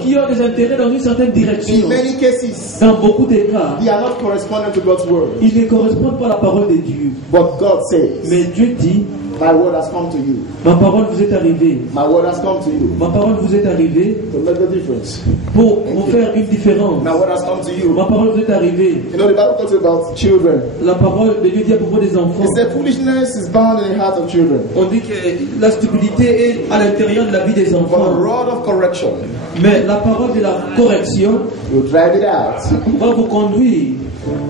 qui ont des intérêts dans une certaine direction. In many cases, Dans beaucoup de cas, they are not corresponding to God's word. ils ne correspondent pas à la parole de Dieu. But God says, Mais Dieu dit, my word has come to you. ma parole vous est arrivée. My word has come to you. Ma parole vous est arrivée To make the difference. pour vous faire une différence. My word has come to you. Ma parole vous est arrivée. You know, the Bible talks about children. La parole de Dieu dit à propos des enfants. It said foolishness is bound in the heart of children. On dit que la stupidité est à l'intérieur de la vie des But the enfants. rod of correction Mais la parole de la correction will drive it out. va vous conduire.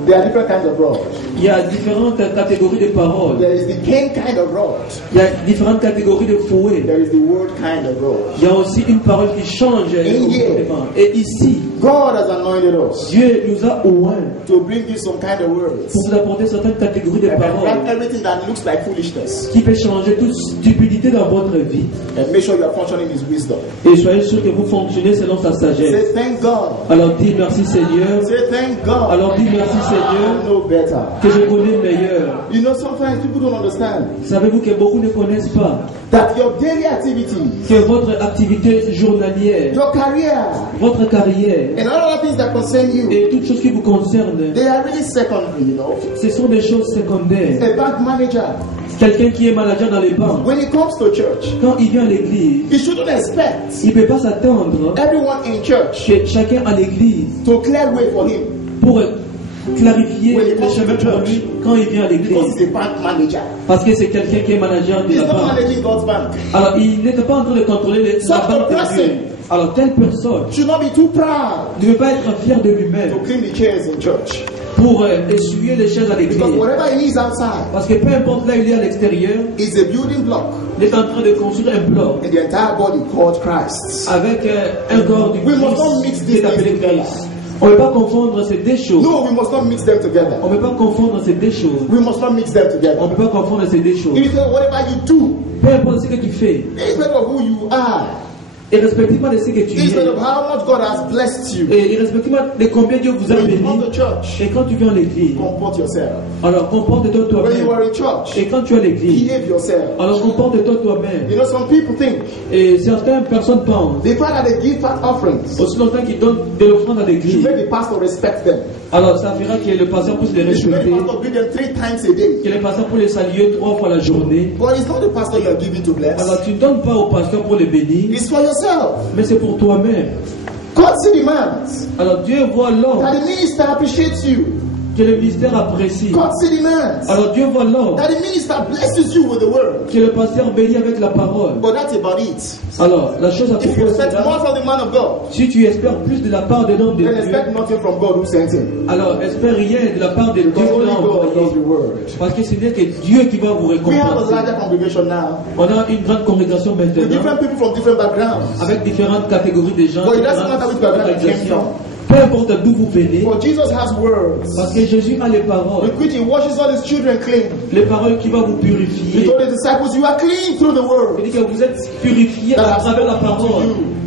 There are different kinds of rods. Il y a différentes catégories de paroles. There is the cane kind of rod. Il y a différentes catégories de fouets. There is the word kind of rod. Il y a aussi une parole qui change le comportement. Et ici, God has anointed us Dieu nous a oint to bring you some kind of words pour vous apporter certaines catégories de that can paroles wrap everything that looks like foolishness qui peut changer toute stupidité dans votre vie. and make sure you are functioning in His wisdom. Et soyez sûr que vous fonctionnez selon sa sagesse. Say thank God. Alors dis merci Seigneur. Say thank God. Alors dis merci Seigneur I know better. que je connais meilleur. You know, sometimes people don't understand Savez-vous que beaucoup ne connaissent pas that your daily activity, que votre activité journalière, your career, votre carrière and all other things that concern you, et toutes choses qui vous concernent, they are really secondary, you know. ce sont des choses secondaires. A bank manager, Quelqu'un qui est manager dans les banques, when he comes to church, quand il vient à l'église, he shouldn't expect il ne peut pas s'attendre everyone in church que chacun à l'église to clear way for him pour clarifier le chemin pour lui quand il vient à because l'église. he's a bank manager. Parce que c'est quelqu'un qui est manager de He's la not banque. managing God's bank. Alors il n'était pas en train de contrôler la Such banque a de person Dieu. Alors telle personne should not be too proud ne peut pas être fier de lui-même to clean the chairs in church. pour essuyer les chaises à l'église. Because whatever he needs outside Parce que peu importe là où il est à l'extérieur, is a building block il est en train de construire un bloc in the entire body called Christ. avec un corps du We must not mix Christ qui these est appelé things together. Christ. On ne peut pas confondre ces deux choses. No, we must not mix them together. On ne peut pas confondre ces deux choses. We must not mix them On together. ne peut pas confondre ces deux choses. It is whatever you do, Peu importe ce que tu fais, irrespective of who you are, et respectivement de ce que tu irrespective of es, how much God has blessed you, et respectivement de combien Dieu vous a when you béni, come to church, et quand tu viens à l'église, comport yourself. alors comporte-toi When you toi-même. are in church, Et quand tu es à l'église, behave yourself. alors comporte-toi toi-même. You know, some people think Et certaines personnes pensent, the fact that they give fat offerings aussi longtemps qu'ils donnent de l'offrande à should l'église, make the pastor respect them. alors ça fera que le pasteur puisse les It should make respecter, the pastor greet them 3 times a day. que le pasteur puisse les saluer 3 fois la journée. But it's not the pastor you are giving to bless. Alors tu ne donnes pas au pasteur pour les bénir, It's for yourself. mais c'est pour toi-même. God demands Alors Dieu voit l'homme that the minister appreciates you. que le ministère apprécie. God demands Alors Dieu voit l'homme that the minister blesses you with the word. que le pasteur bénit avec la parole. But that's about it. Alors la chose à If you propos c'est expect more là, from the man of God, si tu espères plus de la part de l'homme de then Dieu, expect nothing from God who sent him. alors espère rien de la part de Dieu Because qui only l'a God does envoyé. reward. Parce que ce n'est que Dieu qui va vous We have a récompenser. larger congregation now On a une grande congrégation with maintenant different people from different backgrounds. avec différentes catégories de gens, But it doesn't matter which background you came organisations. from. Peu importe d'où vous venez, For Jesus has words parce que Jésus a les paroles, with which he washes all his children clean. les paroles qui vont vous He purifier. told the disciples, you are clean through the Il word. dit que vous êtes purifiés à travers la parole,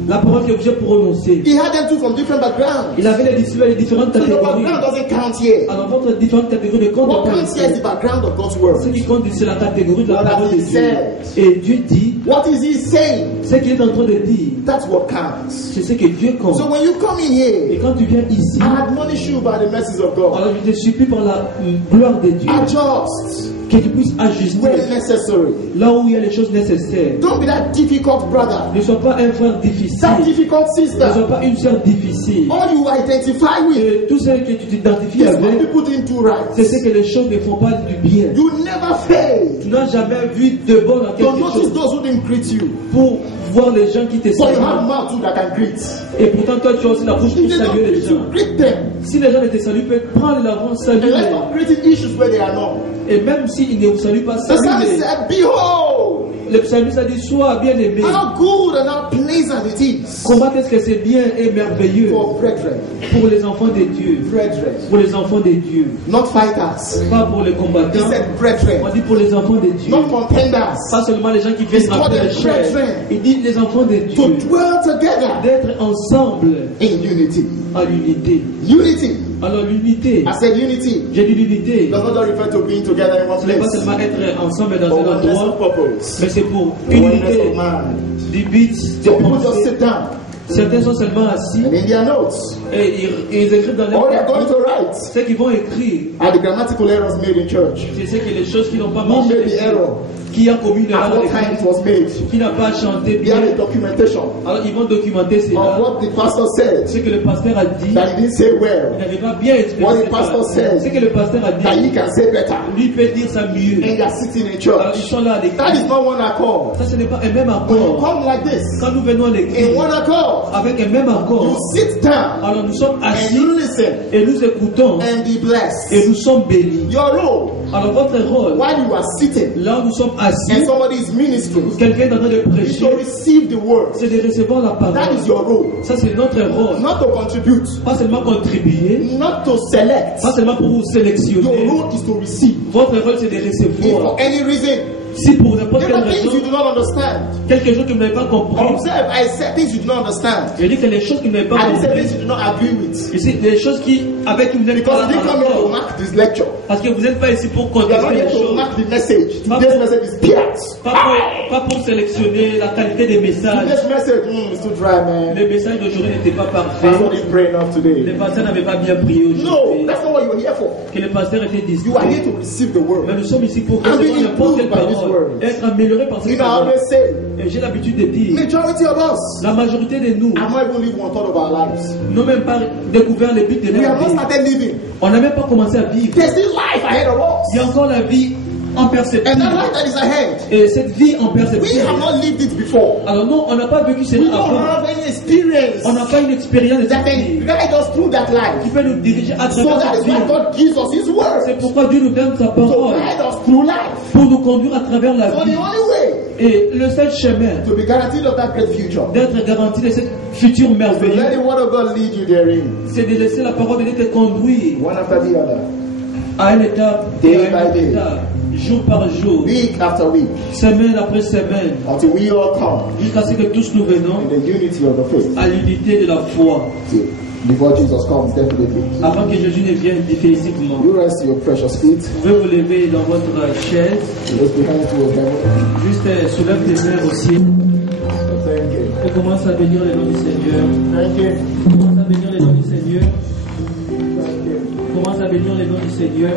la parole que vous avez prononcée. He had them too from different backgrounds. Il avait les disciples des différentes So your catégories. background doesn't count here. Alors votre différentes catégories de compte What pas counts here is ici. the background of God's word. Ce qui compte, c'est la catégorie de la What parole has de he Dieu. said? Et Dieu dit, What is he saying? ce qu'il est en train de dire, That's what counts. c'est ce que Dieu compte. So when you come in Et here, quand tu viens ici, I admonish you by the mercies of God. alors je te supplie par la gloire de Dieu Adjust que tu puisses ajuster where necessary. là où il y a les choses nécessaires. Don't be that difficult brother, Ne sois pas un frère difficile. that difficult Ne sister. sois pas une sœur difficile. All you identify with Et tout ce que tu t'identifies is what avec, people didn't do right. c'est ce que les choses ne font pas du bien. You never fail Tu n'as jamais vu de bon dans to quelque notice chose those who didn't greet you. pour voir les gens qui te So you have saluent. mouth too that can greet. Et pourtant, toi, tu as aussi la bouche If pour they don't saluer les greet you, gens. greet them. Si les gens ne te saluent pas, prends l'avant, And salue-les. let's not creating issues where they are not. Et même s'ils ne vous saluent pas, The psalmist salue-les. said, behold, Le psalmiste a dit, sois bien aimé. how good and how pleasant it is Comment est-ce que c'est bien et merveilleux for brethren, pour les enfants de Dieu. brethren, Pour les enfants de Dieu. not fighters. Pas pour les He combattants. said, On brethren, dit pour les enfants de Dieu. not contenders. Pas seulement les gens qui viennent It's called après les the chair. brethren. Il dit les enfants de To Dieu. dwell together D'être ensemble in unity. à l'unité. Unity. Alors l'unité. I said unity J'ai dit l'unité. does not refer to being together in one Ce n'est pas place, seulement être ensemble dans but un oneness endroit, of purpose, mais c'est pour oneness unité of mind. du but de So people just penser. sit down Certains sont seulement assis and in their notes, et ils écrivent dans or they're going leurs to write, ce qu'ils vont écrire. are the grammatical errors made in church? C'est que les choses qui n'ont pas Who marché, made the error? qui a commis une At erreur, what time it was made? qui n'a pas chanté They bien. have a documentation Alors ils vont documenter of cela. what the pastor said, Ce que le pasteur a dit, that he didn't say il well, n'avait pas bien what expliqué. the pastor said, Ce que le pasteur a that he dit, can say better, lui peut dire ça mieux. and you're sitting in Alors ils church. sont là à That is l'église. not one accord. Ça, ce n'est pas un même When you accord. come like this, Quand nous venons à in l'église, one accord, avec un même you accord, sit down alors nous sommes and assis you listen et nous écoutons and be et blessed. nous sommes bénis. Your role, Alors votre rôle, while you are sitting là où nous sommes and assis, somebody is ministering, quelqu'un est en train de is to prêcher, receive the word. c'est de recevoir la That parole. is your role. Ça, c'est notre rôle. Not to contribute, Pas seulement contribuer, not to select. pas seulement pour vous Your sélectionner. role is to receive. Votre rôle, c'est de If for recevoir. any reason, Si pour n'importe there quelle are things raison, you do not understand. quelque chose que vous n'avez pas compris, Observe, I said things you do not understand. je dis que les choses que vous n'avez pas I didn't say compris, things you do not agree with. ici, les choses avec qui vous n'êtes Because pas you didn't come here to d'accord, mark this lecture. parce que vous n'êtes pas ici pour You are not contester here les to choses, mark the message. Pas Today's pour- message is pierce. pas pour sélectionner la qualité des messages. Today's message is too dry, man. Les messages d'aujourd'hui n'étaient pas Pastor parfaits. didn't pray enough Les today. pasteurs n'avaient pas bien prié No, aujourd'hui. that's not what you're here for. Que les pasteurs étaient You are here distraits. to receive the word. Mais nous sommes ici pour I'm being recevoir n'importe quelle improved by these parole, words. être améliorés par ces You know, I paroles. always say, Et j'ai l'habitude de dire, majority of us la majorité de nous have not even lived one third of our lives. n'ont même pas découvert le but de We leur have not vie. started living. On n'a même pas commencé à vivre. There's still life ahead of us. Il y a encore la vie en And perceptible. that life that is ahead, Et cette vie en we perceptible. have not lived it before. Alors non, on n'a pas vécu We cela don't avant. have any experience On n'a pas une expérience de that cette can vie guide us through that life. qui peut nous diriger à So travers that cette is why vie. God gives us His word C'est pourquoi Dieu nous donne sa to parole guide us through life. pour nous conduire à travers la So the vie. only way Et le seul chemin to be guaranteed of that great future, d'être garanti de cette future to let merveilleuse, the word of God lead you therein, c'est de laisser la parole de Dieu te conduire one after the other, à une étape, Day à by une day. étape, jour par jour, week after week, semaine après semaine, until we all come jusqu'à ce que tous nous venons in the unity of the faith. à l'unité de la foi, See, before Jesus comes, definitely. avant que Jésus ne vienne définitivement. You rest your precious feet. Vous pouvez vous lever dans votre chaise, Let's be hands to heaven. juste soulève tes mains au ciel Thank you. et commence à bénir le nom du Seigneur. Thank you. Commence à bénir le nom du Seigneur. Thank you. Commence à bénir le nom du Seigneur.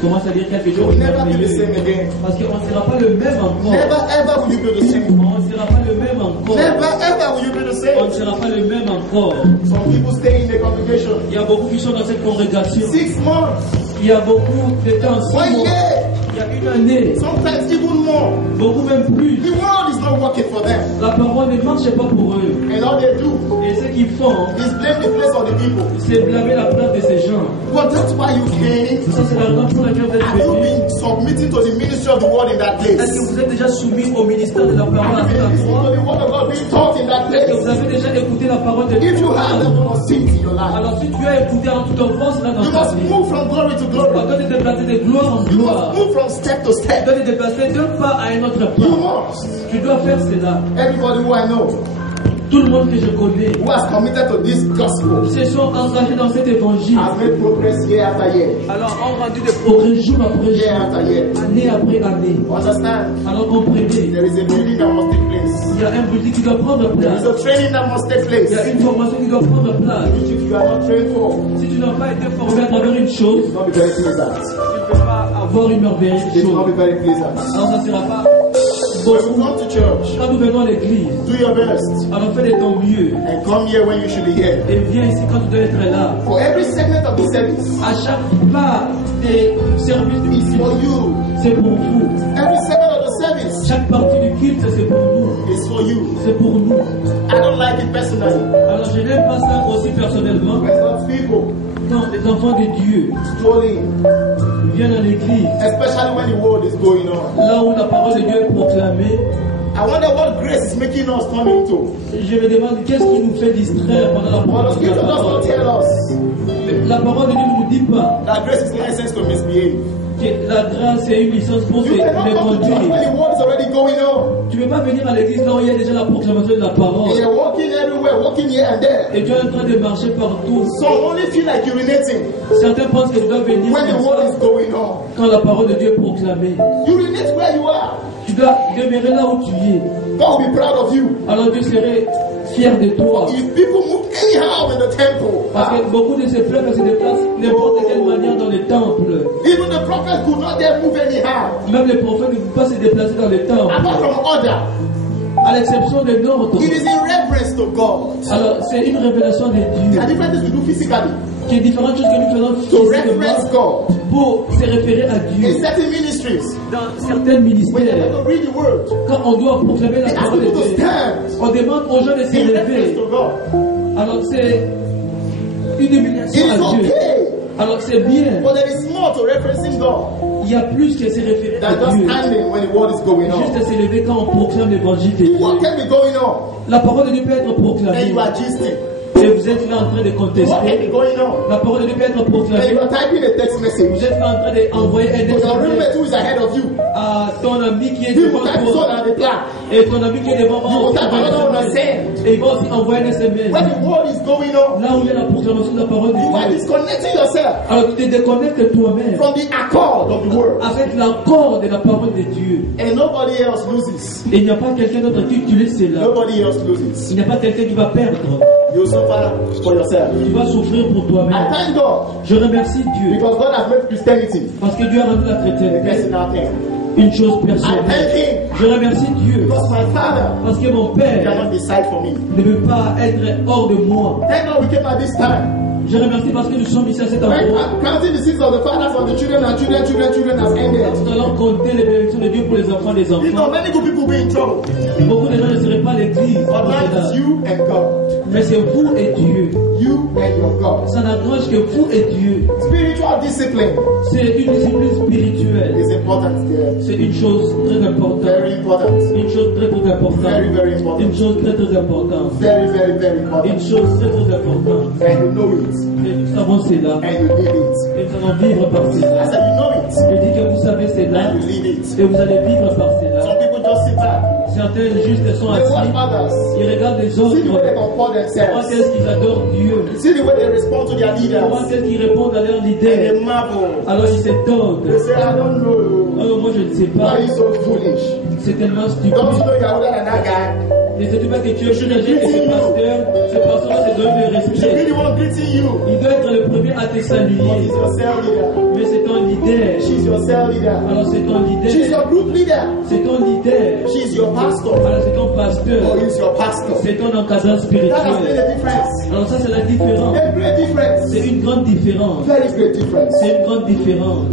Commence à dire quelque chose You'll de never be the merveilleux. same again. Parce qu'on ne sera pas le même encore. Never ever will you be the same. On ne sera pas le même encore. Never ever will you be the On ne same. sera pas le même encore. Some people stay in the congregation Il y a beaucoup qui sont dans cette congrégation. 6 months, Il y a beaucoup de temps. 6 1 mois. year, Il y a une année. sometimes even more. Beaucoup même plus. The world is not working for them. La parole ne marche pas pour eux. And all they do Et ce qu'ils font, is blame the place of the people. c'est blâmer la place de ces gens. But that's why you came. Ça, c'est la raison pour laquelle vous êtes Have you venus. been submitting to the ministry of the word in that Est-ce place? que vous êtes déjà soumis au ministère de la parole à Have you cet been listening endroit? to the word of God being taught in that Est-ce que place? vous avez déjà écouté la parole de Dieu? If you have, then you must see it in your life. Alors si tu as écouté en toute force là dans You ta must vie, move from glory to on glory. doit te déplacer de gloire en You gloire. must move from step to Tu step. dois te déplacer d'un pas à un autre You pas. must. Tu dois faire cela. Everybody who I know Tout le monde que je connais, who has committed to this gospel qui se sont engagés dans cet évangile, has made progress year after year. alors ont rendu des progrès jour après Year jour, after year. année après année. Understand? Alors comprenez, There is a building that must take place. il y a un building qui doit prendre There is place. a training that must take place. Il y a une formation qui doit prendre place. Which if you are not trained for, Si tu n'as pas été formé à travers une chose, it's not be very pleasant. tu ne peux pas avoir une merveilleuse It will not chose. be very pleasant. Alors ça ne sera pas When you beaucoup. come to church, Quand nous venons à l'église, do your best alors fais de ton mieux. and come here when you should be here. Et viens ici quand tu dois être là. For every segment of the service À chaque pas des services du is culte, for you. c'est pour vous. Every segment of the service Chaque partie du culte, c'est pour nous. is for you. C'est pour nous. I don't like it personally. Alors je n'aime pas ça aussi personnellement. When God's people Non, les enfants de Dieu stroll in, viennent à l'église, especially when the word is going on. là où la parole de Dieu est proclamée. I wonder what grace is making us come into. Je me demande qu'est-ce qui nous fait distraire pendant la But the parole de scripture does not Dieu. tell us La parole de Dieu ne nous dit pas that grace is license to misbehave. que la grâce est une licence pour te You cannot come to church when conduire. the word is already going on. Tu ne peux pas venir à l'église là où il y a déjà la proclamation de la And parole. you're walking everywhere, walking here and there. Et tu es en train de marcher partout. Some only feel like urinating Certains pensent que tu dois venir when the comme word ça is going on. quand la parole de Dieu est proclamée. Urinate where you are. Tu dois demeurer là où tu es. God will be proud of you. Alors Dieu serait fiers de toi. If people move anyhow in the temple, Parce que beaucoup de ces frères se déplacent n'importe quelle manière dans les temples. even the prophets could not dare move anyhow. Même les prophètes ne peuvent pas se déplacer dans les temples. Apart from order, À l'exception de l'ordre. it is in reverence to God. Alors, c'est une révélation de There Dieu are different things we do physically qui est différente chose que nous faisons to reference physiquement God. pour se référer à In Dieu. certain ministries, Dans certains when they ministères, have to read the word, quand on doit proclamer la they ask parole de people to Dieu, stand on demande aux gens de se in reference lever. to God. Alors, c'est une humiliation It is à Dieu. okay, Alors, c'est bien. but there is more to referencing God Il y a plus que se référer than à just Dieu. standing when the word is going on. Juste se lever quand on proclame l'évangile de Dieu. What can be going on? La parole de Dieu peut être And proclamée. you are gisting. Et vous êtes là en train de What can contester. be going on? La parole de Dieu peut être And proclamée. you are typing a text Vous message êtes là en train d'envoyer un to your SMS roommate who is ahead of you. à ton ami qui est He will devant type so toi. on the plan. Et ton ami qui est devant You will va type envoyer another one un and SMS. send. Et il va aussi envoyer un SMS. When the word is going on, Là où il y a la proclamation de la parole de you are Dieu. disconnecting yourself Alors tu te déconnectes toi-même from the accord of the word. avec l'accord de la parole de Dieu. And nobody else loses. Et il n'y a pas quelqu'un d'autre qui utilise cela. Nobody else loses. Il n'y a pas quelqu'un qui va perdre. You suffer for yourself. Tu vas souffrir pour I toi-même. thank God Je remercie Dieu because God has made Christianity parce que Dieu a rendu la a chrétienté personal thing. une chose I personnelle. thank Him Je remercie Dieu because my Father parce que mon Père cannot decide for me. ne veut pas être hors de moi. Thank God we came at this time. Je remercie parce que nous sommes ici à cet When endroit. counting the sins of the fathers on the children and children has ended. Nous allons compter les bénédictions de Dieu pour les enfants des You know, enfants. many good people will be in trouble. Beaucoup de gens ne seraient pas à l'église. But now it's you and God. Mais c'est vous et Dieu. You and your God. Ça n'engrange que vous et Dieu. Spiritual discipline C'est une discipline spirituelle. is important there. C'est une chose très importante. Very important. Une chose très très importante. Very, very important. Une chose très très importante. Very, very, very Une important. chose très très importante. And you know it. Et nous savons cela. And you live it. Et nous allons vivre par I cela. said you know it. Je dis que vous savez cela. And you live it. Et vous allez vivre par cela. Some people just sit back. Certains justes sont They watch assis. others. Ils regardent les See the way they autres. comport Comment themselves. est-ce qu'ils adorent Dieu? See the way they respond to their leaders. Comment est-ce qu'ils répondent à leur And leader? they marvel. Alors ils s'étonnent. They say, I don't know. Oh, moi je ne sais Why pas. are you so foolish? C'est tellement Don't you stupide. know you're older than that guy? Ne sais-tu pas que tu es plus âgé que ce pasteur? Ce pasteur te donne le She be respect. the one greeting you. Il doit être le premier à te But saluer. he's your cell leader. Mais c'est ton leader. She's your cell leader. Alors c'est ton She's leader. your group leader. C'est ton leader. She's your pastor. Alors c'est ton Or pasteur. he's your pastor. C'est ton encadrant That has made spirituel. a difference. Alors ça c'est la différence. A great difference. C'est une grande différence. Very great difference. C'est une grande différence.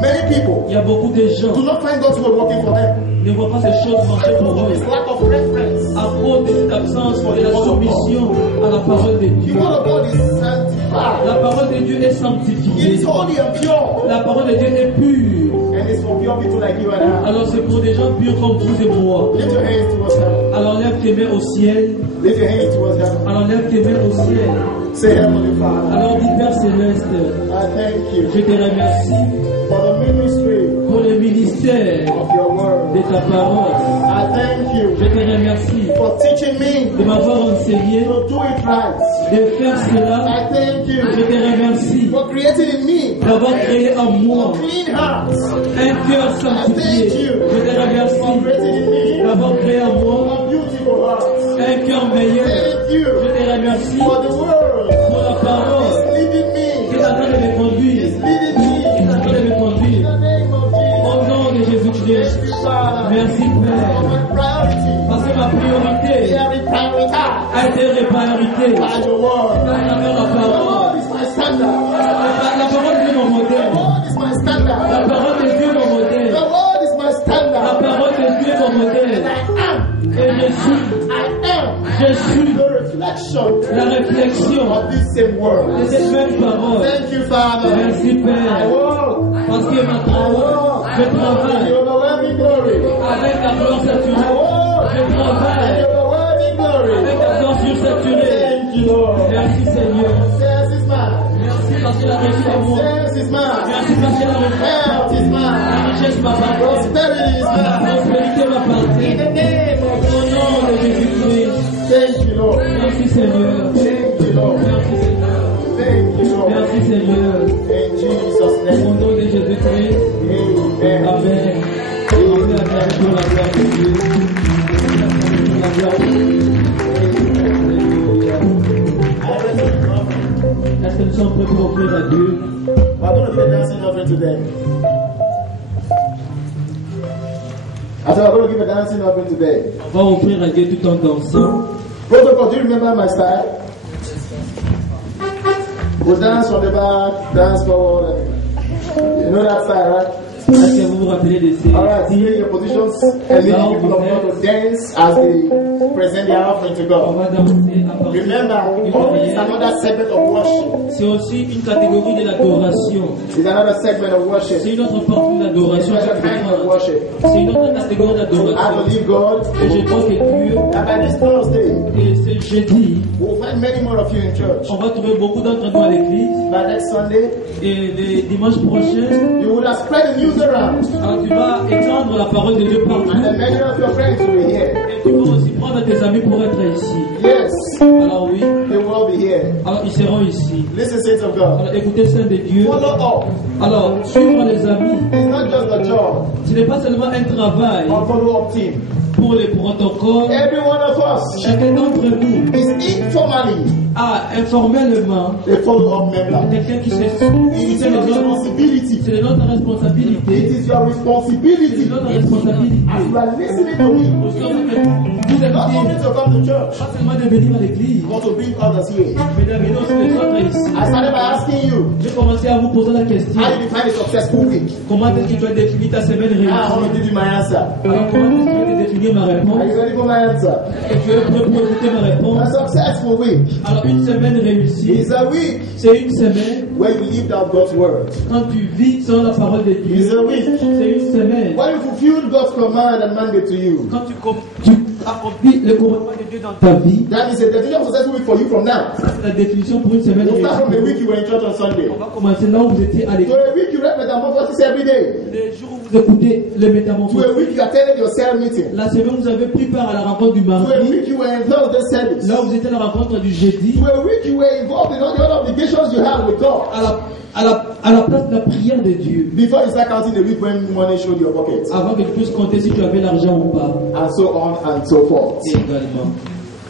Many people Il y a beaucoup de gens do not find God's word working for them qui ne voient pas ces choses marcher pour because of eux. his lack of reference. À cause de cette absence de la soumission à la parole de The Dieu. word of God is sanctified. La parole de Dieu est It is sanctifiée. holy and pure. La parole de Dieu est pure. And it's for pure people like you and I. Alors c'est pour des gens purs comme vous et moi. Lift your hands towards heaven. Alors lève tes mains au ciel. Lift your hands towards heaven. Alors lève tes mains au ciel. Say, Heavenly Father, Alors dis Père Céleste, I thank je you te remercie for the ministry pour le ministère of your word. de ta parole. I thank you Je te remercie for teaching me de m'avoir enseigné to do it right. de faire cela. I thank Je you te remercie for creating in me d'avoir créé en moi a clean heart. un cœur sanctifié. Je te For remercie creating in me d'avoir créé en moi a beautiful heart. un cœur meilleur. Thank you Je te remercie for the word pour la parole leading qui me. est en train de me conduire. Leading Qui est me. en train de me In conduire. the name of Jesus. Au nom de Jésus-Christ. Thank you, Father, Merci for Père. my priority. Parce que ma priorité Very prioritized a été réparée by your word. à travers la The parole. word is my standard. La parole de Dieu mon The modèle. word is my La standard. parole de Dieu mon modèle. The word is my La standard. parole de Dieu mon modèle. I am. Et je suis the reflection la réflexion of this same de word. cette même parole. Thank you, Father. Merci I Père. walk. Parce que maintenant, je The travaille overwhelming glory. avec la gloire I saturée. walk. Je travaille The overwhelming glory. avec la gloire sursaturée. Thank you, Lord. Merci Seigneur. Success is mine. Merci parce qu'il a reçu en moi. Success is mine. Merci parce qu'il a reçu. Health is La mine. richesse m'appartient. Prosperity is La mine. prospérité In m'appartient. the name of Au nom de Jésus-Christ. Thank you, Lord. Merci Seigneur. Thank you, Lord. Merci Seigneur. Thank you, Lord. Merci Seigneur. In Jesus' Au name. nom de Jésus-Christ. Amen. Amen. On fait la gloire pour la gloire de Dieu. La gloire de Dieu. prêts pour offrir à Dieu. We're going to give a dancing offering today. I said, we're going to give a dancing offering today. On va offrir à Dieu tout en dansant. Protocol, do you remember my style? We dance from the back, dance forward. You know that style, right? Est-ce que vous vous rappelez de ces... Alright, so in your positions, and lead people of God to dance as they present their offering to On God. va danser à partir Remember, offering is another segment of worship. C'est aussi une catégorie de l'adoration. It's another segment of worship. C'est une autre forme d'adoration. It's another kind of worship. C'est une autre catégorie I d'adoration. believe God Et je crois que Dieu, that by this Thursday, et ce jeudi, we'll find many more of you in church. on va trouver beaucoup d'entre nous à l'église. By next Sunday, Et le dimanche prochain, you would have spread the news around. alors tu vas étendre la parole de Dieu partout. And many of your friends will be here. Et tu vas aussi prendre tes amis pour être ici. Yes, Alors oui, they will all be here. alors ils seront ici. Listen, saints of God. Alors écoutez, Saint de Dieu. Follow up. Alors, suivre les amis, It's not just a job ce n'est pas seulement un travail or follow-up team. pour les protocoles. Every one of us Chacun d'entre nous is informally a informellement a follow-up member. quelqu'un qui se It is c'est your de responsibility. notre It responsabilité. is your C'est responsibility. notre responsabilité. As you are listening to me, Vous êtes not only to come to church, pas seulement de venir à l'église, but to bring others here. mais d'amener aussi les autres ici. I started by asking you, J'ai commencé à vous poser la question. how you define a successful week? Comment est-ce que tu as défini ta semaine I want réussie? to give you my answer. Alors comment est-ce que tu as défini ma Are réponse? you ready for my answer? Et tu es prêt pour écouter ma A réponse? successful week Alors une semaine réussie, is a week c'est une semaine where you lived out God's word. quand tu vis selon la parole de It's Dieu. a week C'est une semaine where you fulfilled God's command and mandate to you. quand tu accomplis le commandement de Dieu dans ta vie. That is a definition of successful week for you from now. C'est la définition pour une semaine We'll start from the réussie. week you were in church on Sunday. On va commencer là où vous étiez à To l'école. a week you read Metamorphosis every day. Les jours où vous écoutez le To métamorphose. a week you attended your cell meeting. La semaine où vous avez pris part à la rencontre du To a mardi. week you were in Thursday service. Là où vous étiez à la rencontre du jeudi. To a week you were involved in all the other obligations you have with God. À la place de la prière de Dieu. Before you start counting the week when money showed your pocket. Avant que tu puisses compter si tu avais l'argent ou pas. And so on and so forth. Et également.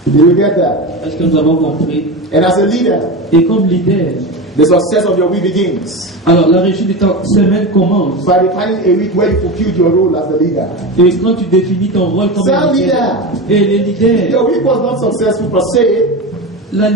Did you get that? Est-ce que nous avons compris? And as a leader, Et comme leader, the success of your week begins alors la réussite de ta semaine commence. by defining a week where you fulfilled your role as the leader. Et quand tu définis ton rôle comme Cell leader. leader. Et les leaders, Your week was not successful per se la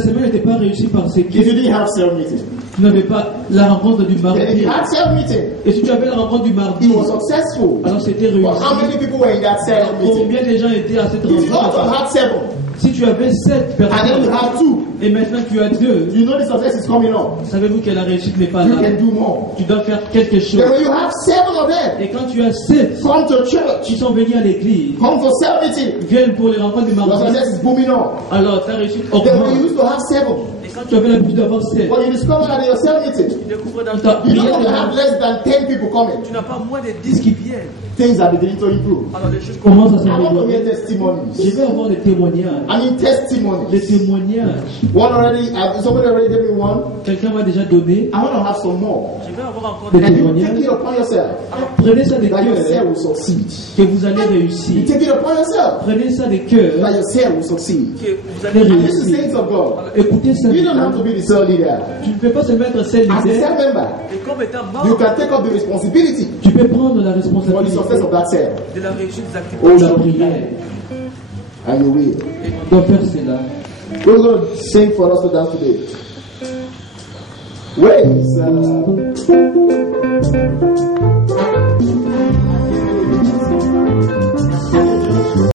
semaine n'était pas réussie parce que if you didn't have cell meeting. tu n'avais pas la rencontre du And if mardi. you had cell meeting, Et si tu avais la rencontre du mardi, it was successful. alors c'était réussi. But how many people were in that cell meeting? Combien de gens étaient à cette If you also rencontre? had 7, Si tu avais 7 and then you personnes have 2, et maintenant tu as 2, you know the success is coming on. savez-vous que la réussite n'est pas You là? can do more. Tu dois faire quelque chose. Then when you have 7 of them, Et quand tu as 7 come to church, qui sont venus à l'église, come for cell meeting. viennent pour les rencontres du Your mardi, success is booming on. alors ta réussite Then when you augmente. used to have 7, Et quand tu avais l'habitude d'avoir 7, when you discover that in your cell meeting, tu découvres dans ta you don't prière, want to have less than 10 people coming. tu n'as pas moins de 10 qui viennent. Things are beginning to improve. Alors les choses commencent à I want to s'améliorer. hear Je testimonies. vais avoir des témoignages. I mean Les testimonies. témoignages. One already, somebody already gave me one. Quelqu'un m'a déjà donné. I want to have some more. Je vais avoir encore des And you témoignages. take it upon yourself Alors prenez ça de that your cell cœur will succeed. que vous allez You réussir. take it upon yourself Prenez ça de cœur that your cell will succeed. que vous allez And this is réussir. saints of God. Alors, écoutez ça. You don't have to be the cell leader. Tu ne peux pas se mettre seul As a leader. cell member, Et comme étant you membre, can take up the responsibility tu peux prendre la for the responsabilité success of that cell. de la réussite des activités Oh, de la sure. prière. And you will. Et on doit faire cela. We're going to sing for us to dance today. Ways.